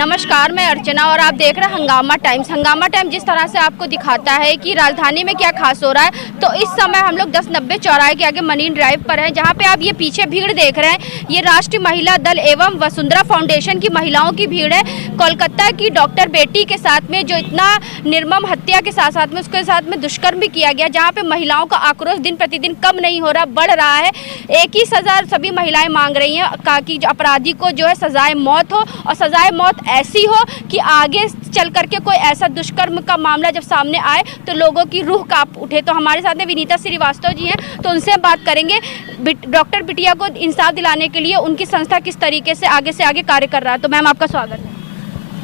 नमस्कार, मैं अर्चना और आप देख रहे हैं हंगामा टाइम्स। हंगामा टाइम्स जिस तरह से आपको दिखाता है कि राजधानी में क्या खास हो रहा है, तो इस समय हम लोग 1090 चौराहे के आगे मरीन ड्राइव पर हैं, जहां पे आप ये पीछे भीड़ देख रहे हैं। ये राष्ट्रीय महिला दल एवं वसुंधरा फाउंडेशन की महिलाओं की भीड़ है। कोलकाता की डॉक्टर बेटी के साथ में जो इतना निर्मम हत्या के साथ साथ में उसके साथ में दुष्कर्म भी किया गया, जहाँ पे महिलाओं का आक्रोश दिन प्रतिदिन कम नहीं हो रहा, बढ़ रहा है। एक ही सजा सभी महिलाएं मांग रही हैं कि अपराधी को जो है सजाए मौत हो, और सजाए मौत ऐसी हो कि आगे चल करके कोई ऐसा दुष्कर्म का मामला जब सामने आए तो लोगों की रूह कांप उठे। तो हमारे साथ में विनीता श्रीवास्तव जी हैं, तो उनसे बात करेंगे डॉक्टर बिटिया को इंसाफ दिलाने के लिए उनकी संस्था किस तरीके से आगे कार्य कर रहा है। तो मैम, आपका स्वागत है।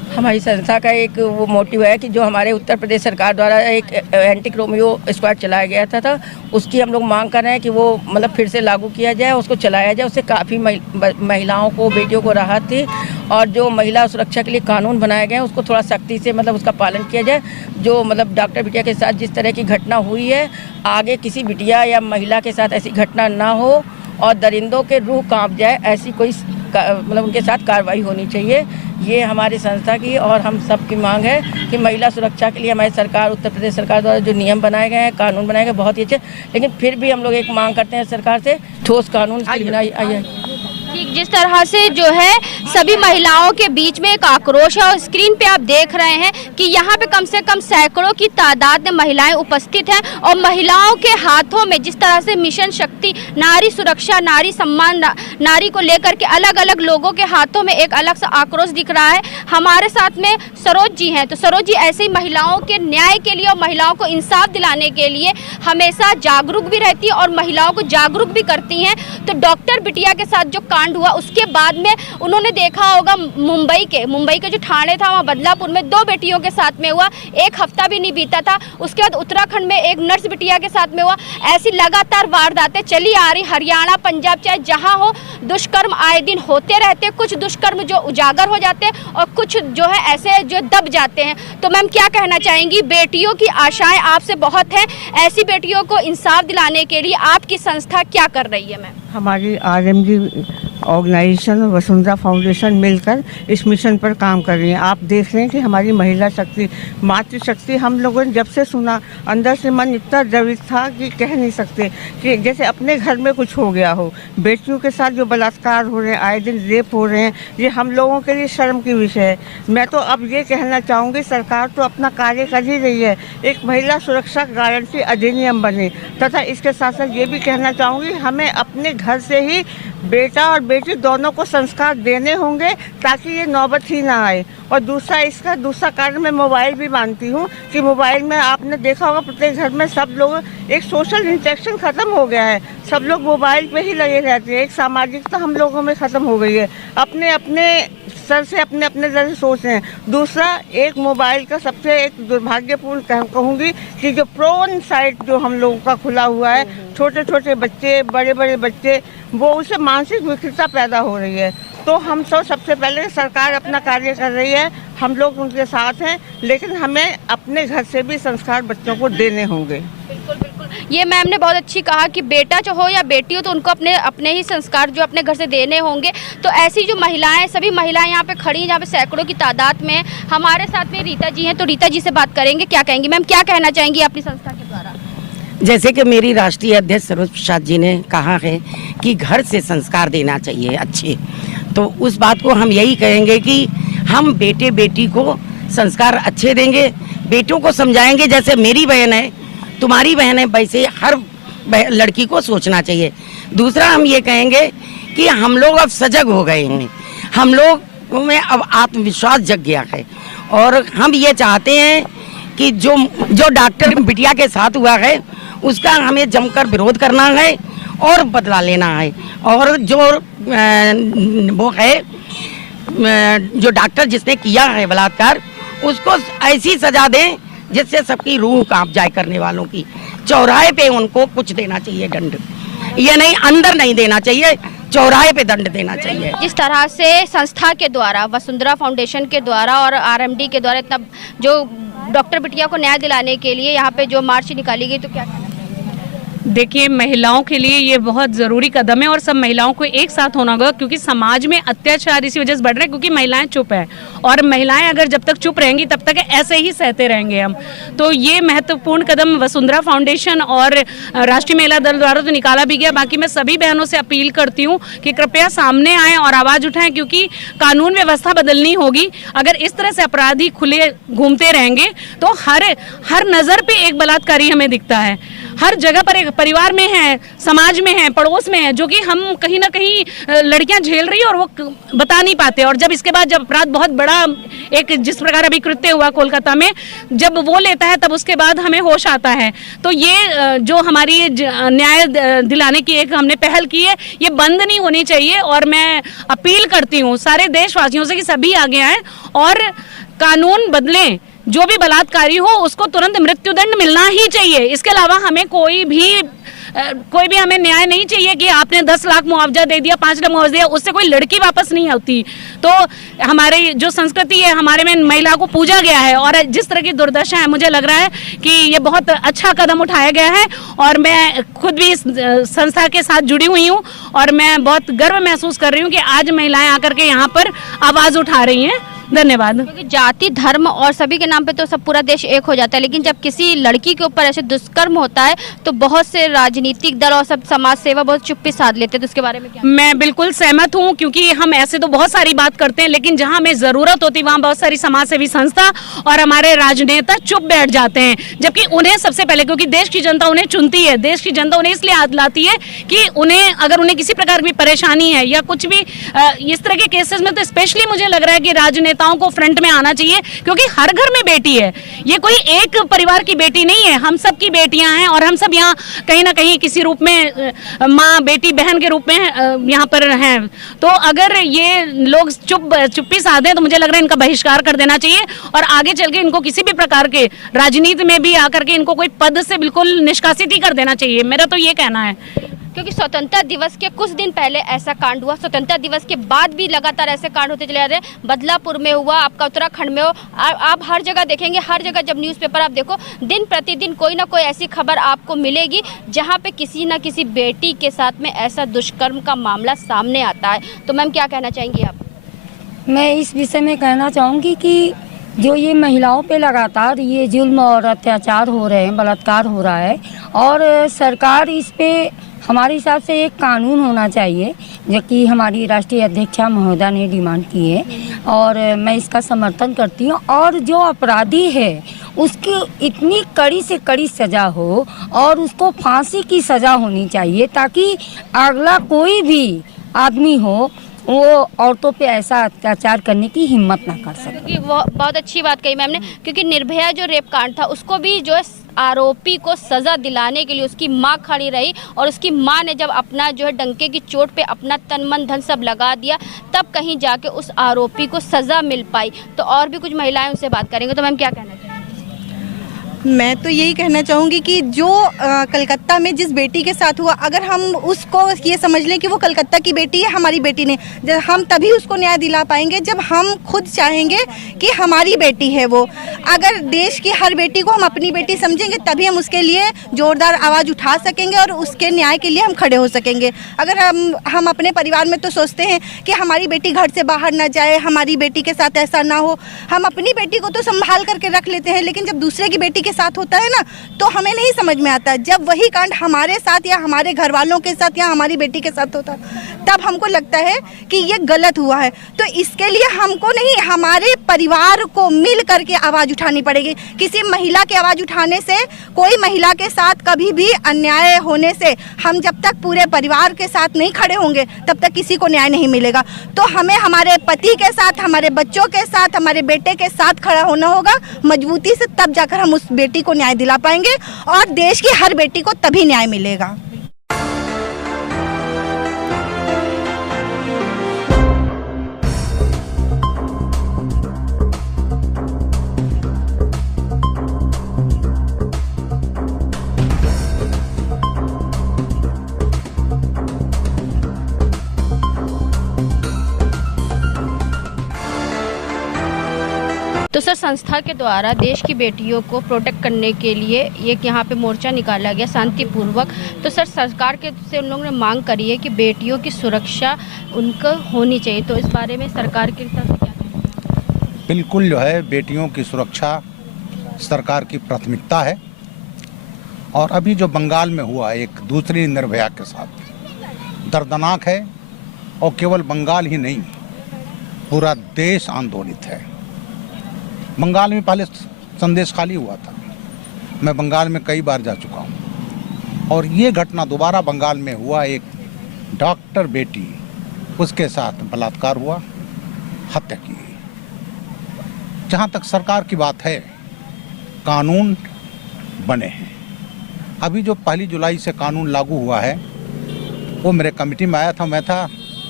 हमारी संस्था का एक वो मोटिव है कि जो हमारे उत्तर प्रदेश सरकार द्वारा एक एंटी क्रोमियो स्क्वाड चलाया गया था उसकी हम लोग मांग कर रहे हैं कि वो मतलब फिर से लागू किया जाए, उसको चलाया जाए। उससे काफ़ी महिलाओं को, बेटियों को राहत थी। और जो महिला सुरक्षा के लिए कानून बनाए गए हैं उसको थोड़ा सख्ती से मतलब उसका पालन किया जाए। जो मतलब डॉक्टर बिटिया के साथ जिस तरह की घटना हुई है, आगे किसी बिटिया या महिला के साथ ऐसी घटना ना हो और दरिंदों के रूह कांप जाए, ऐसी कोई मतलब उनके साथ कार्रवाई होनी चाहिए। ये हमारी संस्था की और हम सब की मांग है कि महिला सुरक्षा के लिए हमारी सरकार, उत्तर प्रदेश सरकार द्वारा जो नियम बनाए गए हैं, कानून बनाए गए, बहुत ही अच्छे, लेकिन फिर भी हम लोग एक मांग करते हैं सरकार से ठोस कानून आइए। जिस तरह से जो है सभी महिलाओं के बीच में एक आक्रोश है, और स्क्रीन पे आप देख रहे हैं कि यहाँ पे कम से कम सैकड़ों की तादाद में महिलाएं उपस्थित हैं, और महिलाओं के हाथों में जिस तरह से मिशन शक्ति, नारी सुरक्षा, नारी सम्मान, नारी को लेकर के अलग अलग लोगों के हाथों में एक अलग सा आक्रोश दिख रहा है। हमारे साथ में सरोज जी हैं, तो सरोज जी ऐसे ही महिलाओं के न्याय के लिए और महिलाओं को इंसाफ दिलाने के लिए हमेशा जागरूक भी रहती है और महिलाओं को जागरूक भी करती हैं। तो डॉक्टर बिटिया के साथ जो कांड हुआ उसके बाद में उन्होंने देखा होगा मुंबई के जो ठाणे था, वहाँ बदलापुर में 2 बेटियों के साथ में हुआ, एक हफ्ता भी नहीं बीता था। उसके बाद उत्तराखंड में एक नर्स बिटिया के साथ में हुआ। ऐसी लगातार वारदातें चली आ रही, हरियाणा, पंजाब, चाहे जहाँ हो, दुष्कर्म आए दिन होते रहते। कुछ दुष्कर्म जो उजागर हो जाते हैं और कुछ जो है ऐसे जो दब जाते हैं। तो मैम, क्या कहना चाहेंगी? बेटियों की आशाएं आपसे बहुत हैं, ऐसी बेटियों को इंसाफ दिलाने के लिए आपकी संस्था क्या कर रही है? मैम, हमारी आरएमजी ऑर्गेनाइजेशन और वसुंधरा फाउंडेशन मिलकर इस मिशन पर काम कर रही हैं। आप देख रहे हैं कि हमारी महिला शक्ति, मातृशक्ति, हम लोगों ने जब से सुना अंदर से मन इतना द्रवित था कि कह नहीं सकते, कि जैसे अपने घर में कुछ हो गया हो। बेटियों के साथ जो बलात्कार हो रहे हैं, आए दिन रेप हो रहे हैं, ये हम लोगों के लिए शर्म की विषय है। मैं तो अब ये कहना चाहूँगी, सरकार तो अपना कार्य कर ही रही है, एक महिला सुरक्षा गारंटी अधिनियम बने, तथा इसके साथ साथ ये भी कहना चाहूँगी हमें अपने घर से ही बेटा और बेटी दोनों को संस्कार देने होंगे ताकि ये नौबत ही ना आए। और इसका दूसरा कारण मैं मोबाइल भी मानती हूँ कि मोबाइल में आपने देखा होगा प्रत्येक घर में सब लोग एक सोशल इंटरेक्शन ख़त्म हो गया है, सब लोग मोबाइल पे ही लगे रहते हैं, एक सामाजिकता हम लोगों में ख़त्म हो गई है, अपने अपने सर से अपने अपने जैसे सोच रहे हैं। दूसरा, एक मोबाइल का सबसे एक दुर्भाग्यपूर्ण कहूँगी कि जो प्रोन साइट जो हम लोगों का खुला हुआ है, छोटे छोटे बच्चे, बड़े बड़े बच्चे, वो उससे मानसिक विकृतता पैदा हो रही है। तो हम सबसे पहले सरकार अपना कार्य कर रही है, हम लोग उनके साथ हैं, लेकिन हमें अपने घर से भी संस्कार बच्चों को देने होंगे। बिल्कुल बिल्कुल, ये मैम ने बहुत अच्छी कहा कि बेटा जो हो या बेटी हो, तो उनको अपने ही संस्कार जो अपने घर से देने होंगे। तो ऐसी जो महिलाएं, सभी महिलाएं यहाँ पे खड़ी हैं, जहाँ पे सैकड़ों की तादाद में। हमारे साथ में रीता जी हैं, तो रीता जी से बात करेंगे। क्या कहेंगी मैम, क्या कहना चाहेंगी अपनी संस्था के द्वारा? जैसे कि मेरी राष्ट्रीय अध्यक्ष सरोज प्रसाद जी ने कहा है कि घर से संस्कार देना चाहिए अच्छे, तो उस बात को हम यही कहेंगे कि हम बेटे बेटी को संस्कार अच्छे देंगे, बेटों को समझाएंगे जैसे मेरी बहन है, तुम्हारी बहन है, वैसे हर लड़की को सोचना चाहिए। दूसरा, हम ये कहेंगे कि हम लोग अब सजग हो गए हैं, हम लोग में अब आत्मविश्वास जग गया है, और हम ये चाहते हैं कि जो डॉक्टर बिटिया के साथ हुआ है उसका हमें जमकर विरोध करना है और बदला लेना है। और जो वो है जो डॉक्टर जिसने किया है बलात्कार, उसको ऐसी सजा दें जिससे सबकी रूह कांप जाए करने वालों की। चौराहे पे उनको कुछ देना चाहिए दंड, ये नहीं अंदर नहीं देना चाहिए, चौराहे पे दंड देना चाहिए। जिस तरह से संस्था के द्वारा, वसुंधरा फाउंडेशन के द्वारा और आरएमडी के द्वारा इतना जो डॉक्टर बिटिया को न्याय दिलाने के लिए यहाँ पे जो मार्च निकाली गई, तो क्या कहना चाहिए? देखिए, महिलाओं के लिए ये बहुत ज़रूरी कदम है और सब महिलाओं को एक साथ होना होगा, क्योंकि समाज में अत्याचार इसी वजह से बढ़ रहे हैं क्योंकि महिलाएं चुप है, और महिलाएं अगर जब तक चुप रहेंगी तब तक ऐसे ही सहते रहेंगे हम। तो ये महत्वपूर्ण कदम वसुंधरा फाउंडेशन और राष्ट्रीय महिला दल द्वारा तो निकाला भी गया। बाकी मैं सभी बहनों से अपील करती हूँ कि कृपया सामने आएँ और आवाज़ उठाएं, क्योंकि कानून व्यवस्था बदलनी होगी। अगर इस तरह से अपराधी खुले घूमते रहेंगे तो हर नज़र पे एक बलात्कारी हमें दिखता है, हर जगह पर एक परिवार में है, समाज में है, पड़ोस में है, जो कि हम कहीं ना कहीं लड़कियां झेल रही है और वो बता नहीं पाते। और जब इसके बाद जब अपराध बहुत बड़ा एक जिस प्रकार अभी कृत्य हुआ कोलकाता में, जब वो लेता है तब उसके बाद हमें होश आता है। तो ये जो हमारी न्याय दिलाने की एक हमने पहल की है, ये बंद नहीं होनी चाहिए। और मैं अपील करती हूँ सारे देशवासियों से कि सभी आगे आए और कानून बदलें। जो भी बलात्कारी हो उसको तुरंत मृत्युदंड मिलना ही चाहिए। इसके अलावा हमें कोई भी हमें न्याय नहीं चाहिए कि आपने 10 लाख मुआवजा दे दिया, 5 लाख मुआवजा दिया, उससे कोई लड़की वापस नहीं होती। तो हमारी जो संस्कृति है, हमारे में महिला को पूजा गया है, और जिस तरह की दुर्दशा है, मुझे लग रहा है कि ये बहुत अच्छा कदम उठाया गया है। और मैं खुद भी इस संस्था के साथ जुड़ी हुई हूँ और मैं बहुत गर्व महसूस कर रही हूँ कि आज महिलाएं आकर के यहाँ पर आवाज़ उठा रही हैं। धन्यवाद। क्योंकि जाति, धर्म और सभी के नाम पे तो सब पूरा देश एक हो जाता है, लेकिन जब किसी लड़की के ऊपर ऐसे दुष्कर्म होता है तो बहुत से राजनीतिक दल और सब समाज सेवा बहुत चुप्पी साध लेते हैं। तो उसके बारे में क्या? मैं बिल्कुल सहमत हूं, क्योंकि हम ऐसे तो बहुत सारी बात करते हैं, लेकिन जहां हमें जरूरत होती है वहां बहुत सारी समाज सेवी संस्था और हमारे राजनेता चुप बैठ जाते हैं। जबकि उन्हें सबसे पहले, क्योंकि देश की जनता उन्हें चुनती है, देश की जनता उन्हें इसलिए याद लाती है कि अगर उन्हें किसी प्रकार की परेशानी है या कुछ भी इस तरह के केसेस में, तो स्पेशली मुझे लग रहा है कि राजनेताओं को फ्रंट में आना चाहिए, क्योंकि हर घर में बेटी है। ये कोई एक परिवार की बेटी नहीं है, हम सब की बेटियां हैं और हम सब यहाँ कहीं ना कहीं किसी रूप में माँ, बेटी, बहन के रूप में यहाँ पर हैं। तो अगर ये लोग चुप्पी साधें तो मुझे लग रहा है इनका बहिष्कार कर देना चाहिए और आगे चल के इनको किसी भी प्रकार के राजनीति में भी आकर के इनको कोई पद से बिल्कुल निष्कासित ही कर देना चाहिए। मेरा तो ये कहना है। क्योंकि स्वतंत्रता दिवस के कुछ दिन पहले ऐसा कांड हुआ, स्वतंत्रता दिवस के बाद भी लगातार ऐसे कांड होते चले जा रहे हैं। बदलापुर में हुआ, आपका उत्तराखंड में हो, आप हर जगह देखेंगे, हर जगह जब न्यूज़पेपर आप देखो, दिन प्रतिदिन कोई ना कोई ऐसी खबर आपको मिलेगी जहां पे किसी ना किसी बेटी के साथ में ऐसा दुष्कर्म का मामला सामने आता है। तो मैम क्या कहना चाहेंगी आप? मैं इस विषय में कहना चाहूँगी कि जो ये महिलाओं पे लगातार ये जुल्म और अत्याचार हो रहे हैं, बलात्कार हो रहा है, और सरकार इस पे हमारे हिसाब से एक कानून होना चाहिए, जो कि हमारी राष्ट्रीय अध्यक्षा महोदया ने डिमांड की है, और मैं इसका समर्थन करती हूँ। और जो अपराधी है उसकी इतनी कड़ी से कड़ी सज़ा हो और उसको फांसी की सज़ा होनी चाहिए, ताकि अगला कोई भी आदमी हो वो औरतों पे ऐसा अत्याचार करने की हिम्मत ना कर सके। क्योंकि वो बहुत अच्छी बात कही मैम ने, क्योंकि निर्भया जो रेप कांड था उसको भी जो है आरोपी को सज़ा दिलाने के लिए उसकी मां खड़ी रही, और उसकी मां ने जब अपना जो है डंके की चोट पे अपना तन मन धन सब लगा दिया, तब कहीं जाके उस आरोपी को सज़ा मिल पाई। तो और भी कुछ महिलाएं उनसे बात करेंगे। तो मैम क्या कहना चाहिए? मैं तो यही कहना चाहूँगी कि जो कलकत्ता में जिस बेटी के साथ हुआ, अगर हम उसको ये समझ लें कि वो कलकत्ता की बेटी है, हमारी बेटी नहीं, हम तभी उसको न्याय दिला पाएंगे जब हम खुद चाहेंगे कि हमारी बेटी है वो। अगर देश की हर बेटी को हम अपनी बेटी समझेंगे तभी हम उसके लिए ज़ोरदार आवाज़ उठा सकेंगे और उसके न्याय के लिए हम खड़े हो सकेंगे। अगर हम अपने परिवार में तो सोचते हैं कि हमारी बेटी घर से बाहर ना जाए, हमारी बेटी के साथ ऐसा ना हो, हम अपनी बेटी को तो संभाल करके रख लेते हैं, लेकिन जब दूसरे की बेटी के साथ होता है ना, तो हमें नहीं समझ में आता। जब वही कांड हमारे साथ या हमारे घर वालों के साथ या हमारी बेटी के साथ होता, तब हमको लगता है कि ये गलत हुआ है। तो इसके लिए हमको नहीं, हमारे परिवार को मिल करके आवाज़ उठानी पड़ेगी। किसी महिला की आवाज़ उठाने से, कोई महिला के साथ कभी भी अन्याय होने से, हम जब तक पूरे परिवार के साथ नहीं खड़े होंगे तब तक किसी को न्याय नहीं मिलेगा। तो हमें हमारे पति के साथ, हमारे बच्चों के साथ, हमारे बेटे के साथ खड़ा होना होगा मजबूती से, तब जाकर हम उस बेटी को न्याय दिला पाएंगे और देश की हर बेटी को तभी न्याय मिलेगा। तो सर संस्था के द्वारा देश की बेटियों को प्रोटेक्ट करने के लिए एक यहाँ पे मोर्चा निकाला गया शांतिपूर्वक। तो सर सरकार के से उन लोगों ने मांग करी है कि बेटियों की सुरक्षा उनको होनी चाहिए, तो इस बारे में सरकार की तरफ से क्या कहेंगे? बिल्कुल जो है बेटियों की सुरक्षा सरकार की प्राथमिकता है। और अभी जो बंगाल में हुआ एक दूसरी निर्भया के साथ दर्दनाक है, और केवल बंगाल ही नहीं पूरा देश आंदोलित है। बंगाल में पहले संदेश खाली हुआ था, मैं बंगाल में कई बार जा चुका हूँ, और ये घटना दोबारा बंगाल में हुआ। एक डॉक्टर बेटी, उसके साथ बलात्कार हुआ, हत्या की। जहाँ तक सरकार की बात है, कानून बने हैं। अभी जो 1 जुलाई से कानून लागू हुआ है वो मेरे कमेटी में आया था, मैं था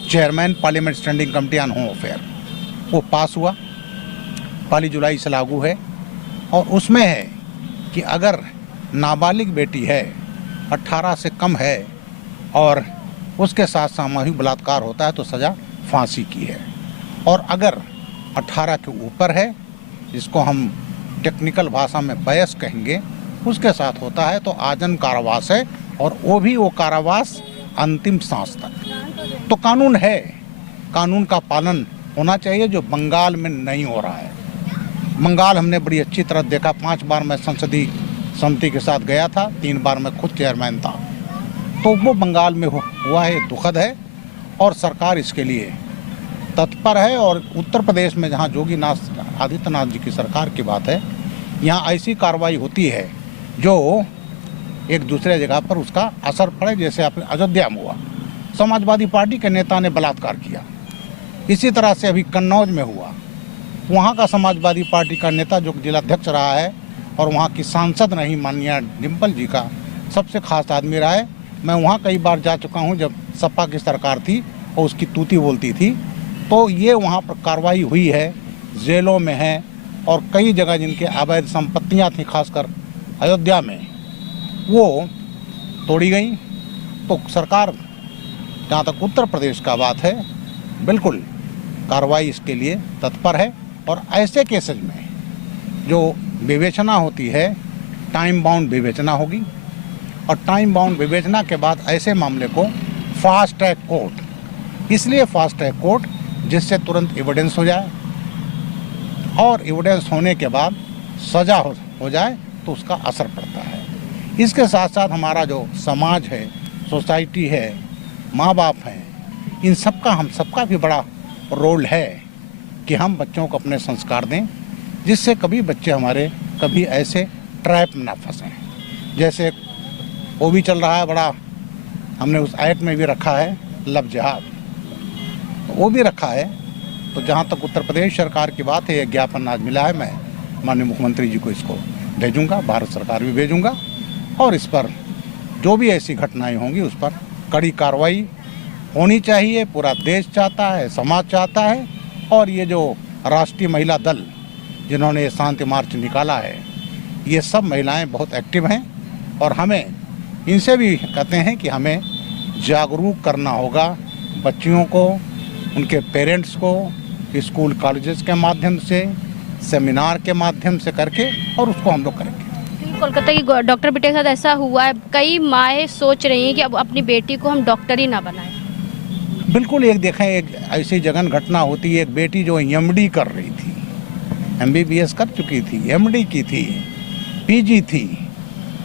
chairman parliament standing committee on home affair. वो पास हुआ, 1 जुलाई से लागू है, और उसमें है कि अगर नाबालिग बेटी है, 18 से कम है, और उसके साथ सामूहिक बलात्कार होता है तो सज़ा फांसी की है। और अगर 18 के ऊपर है, जिसको हम टेक्निकल भाषा में बयस कहेंगे, उसके साथ होता है तो आजीवन कारावास है, और वो कारावास अंतिम सांस तक। तो कानून है, कानून का पालन होना चाहिए, जो बंगाल में नहीं हो रहा है। बंगाल हमने बड़ी अच्छी तरह देखा। 5 बार मैं संसदीय समिति के साथ गया था, 3 बार मैं खुद चेयरमैन था। तो वो बंगाल में हुआ है, दुखद है, और सरकार इसके लिए तत्पर है। और उत्तर प्रदेश में जहाँ योगी आदित्यनाथ जी की सरकार की बात है, यहाँ ऐसी कार्रवाई होती है जो एक दूसरे जगह पर उसका असर पड़े। जैसे अपने अयोध्या में हुआ, समाजवादी पार्टी के नेता ने बलात्कार किया। इसी तरह से अभी कन्नौज में हुआ, वहाँ का समाजवादी पार्टी का नेता जो जिलाध्यक्ष रहा है और वहाँ की सांसद नहीं, माननीय डिम्पल जी का सबसे खास आदमी रहा है। मैं वहाँ कई बार जा चुका हूँ जब सपा की सरकार थी और उसकी तूती बोलती थी। तो ये वहाँ पर कार्रवाई हुई है, जेलों में है, और कई जगह जिनके अवैध संपत्तियाँ थी, खासकर अयोध्या में, वो तोड़ी गई। तो सरकार, जहाँ तक उत्तर प्रदेश का बात है, बिल्कुल कार्रवाई इसके लिए तत्पर है। और ऐसे केसेज में जो विवेचना होती है, टाइम बाउंड विवेचना होगी, और टाइम बाउंड विवेचना के बाद ऐसे मामले को फास्ट ट्रैक कोर्ट, इसलिए फास्ट ट्रैक कोर्ट जिससे तुरंत एविडेंस हो जाए, और एविडेंस होने के बाद सज़ा हो जाए तो उसका असर पड़ता है। इसके साथ साथ हमारा जो समाज है, सोसाइटी है, माँ बाप हैं, इन सबका, हम सबका भी बड़ा रोल है कि हम बच्चों को अपने संस्कार दें, जिससे कभी बच्चे हमारे कभी ऐसे ट्रैप ना फंसें। जैसे वो भी चल रहा है बड़ा, हमने उस एक्ट में भी रखा है लव जिहाद, वो भी रखा है। तो जहाँ तक उत्तर प्रदेश सरकार की बात है, ये ज्ञापन आज मिला है, मैं माननीय मुख्यमंत्री जी को इसको भेजूंगा, भारत सरकार भी भेजूंगा, और इस पर जो भी ऐसी घटनाएं होंगी उस पर कड़ी कार्रवाई होनी चाहिए। पूरा देश चाहता है, समाज चाहता है। और ये जो राष्ट्रीय महिला दल जिन्होंने ये शांति मार्च निकाला है, ये सब महिलाएं बहुत एक्टिव हैं, और हमें इनसे भी कहते हैं कि हमें जागरूक करना होगा बच्चियों को, उनके पेरेंट्स को, स्कूल कॉलेजेस के माध्यम से, सेमिनार के माध्यम से करके, और उसको हम लोग करेंगे। कोलकाता की डॉक्टर बेटे के साथ ऐसा हुआ है, कई माएँ सोच रही हैं कि अब अपनी बेटी को हम डॉक्टर ही ना बनाएं। बिल्कुल, एक देखें, एक ऐसी जघन घटना होती है, एक बेटी जो एमडी कर रही थी, MBBS कर चुकी थी, MD की थी, PG थी,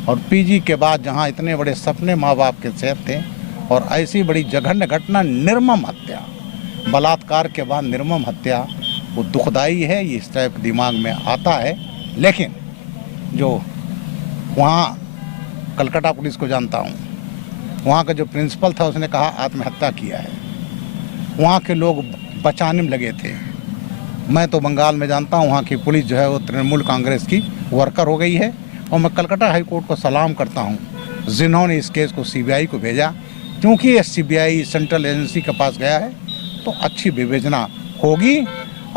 और PG के बाद जहाँ इतने बड़े सपने माँ बाप के सेहत थे, और ऐसी बड़ी जघन्य घटना, निर्मम हत्या, बलात्कार के बाद निर्मम हत्या, वो दुखदाई है। ये इस टाइप दिमाग में आता है। लेकिन जो वहाँ कलकत्ता पुलिस को जानता हूँ, वहाँ का जो प्रिंसिपल था उसने कहा आत्महत्या किया है। वहाँ के लोग बचाने में लगे थे। मैं तो बंगाल में जानता हूँ, वहाँ की पुलिस जो है वो तृणमूल कांग्रेस की वर्कर हो गई है। और मैं कलकत्ता हाई कोर्ट को सलाम करता हूँ जिन्होंने इस केस को CBI को भेजा, क्योंकि ये CBI सेंट्रल एजेंसी के पास गया है तो अच्छी विवेचना होगी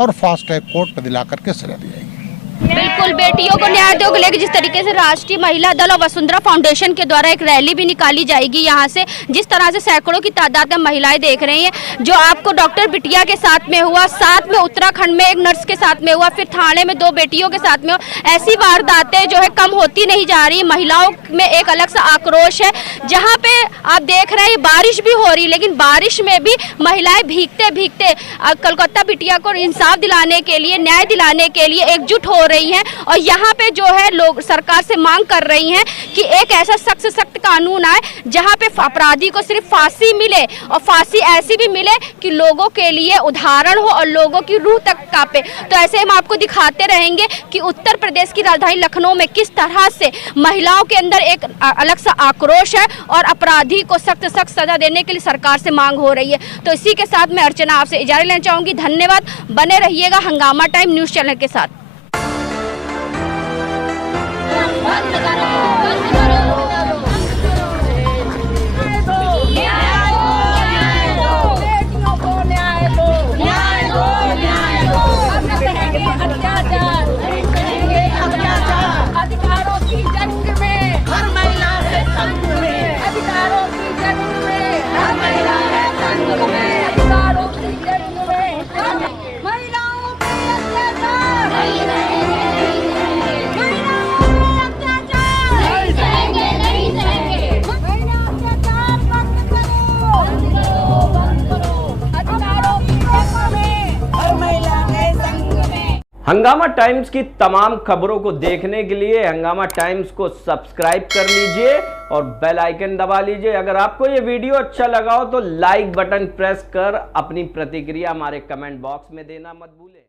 और फास्ट ट्रैक कोर्ट पर दिला करके सजा दी जाएगी। बिल्कुल, बेटियों को न्याय दो को लेकर जिस तरीके से राष्ट्रीय महिला दल और वसुंधरा फाउंडेशन के द्वारा एक रैली भी निकाली जाएगी यहाँ से, जिस तरह से सैकड़ों की तादाद में महिलाएं देख रही हैं, जो आपको डॉक्टर बिटिया के साथ में हुआ, साथ में उत्तराखंड में एक नर्स के साथ में हुआ, फिर थाने में 2 बेटियों के साथ में हुआ। ऐसी वारदातें जो है कम होती नहीं जा रही। महिलाओं में एक अलग सा आक्रोश है। जहाँ पे आप देख रहे हैं बारिश भी हो रही, लेकिन बारिश में भी महिलाएं भीगते भीगते कोलकाता बिटिया को इंसाफ दिलाने के लिए, न्याय दिलाने के लिए एकजुट हो रही हैं। और यहाँ पे जो है लोग सरकार से मांग कर रही हैं कि एक ऐसा सख्त से सख्त कानून आए जहाँ पे अपराधी को सिर्फ फांसी मिले, और फांसी ऐसी भी मिले कि लोगों के लिए उदाहरण हो और लोगों की रूह तक कांपे। तो ऐसे हम आपको दिखाते रहेंगे कि उत्तर प्रदेश की राजधानी लखनऊ में किस तरह से महिलाओं के अंदर एक अलग सा आक्रोश है और अपराधी को सख्त सख्त सजा देने के लिए सरकार से मांग हो रही है। तो इसी के साथ मैं अर्चना आपसे इजाजत लेना चाहूंगी। धन्यवाद, बने रहिएगा हंगामा टाइम न्यूज चैनल के साथ। हंगामा टाइम्स की तमाम खबरों को देखने के लिए हंगामा टाइम्स को सब्सक्राइब कर लीजिए और बेल आइकन दबा लीजिए। अगर आपको ये वीडियो अच्छा लगा हो तो लाइक बटन प्रेस कर अपनी प्रतिक्रिया हमारे कमेंट बॉक्स में देना मत भूलें।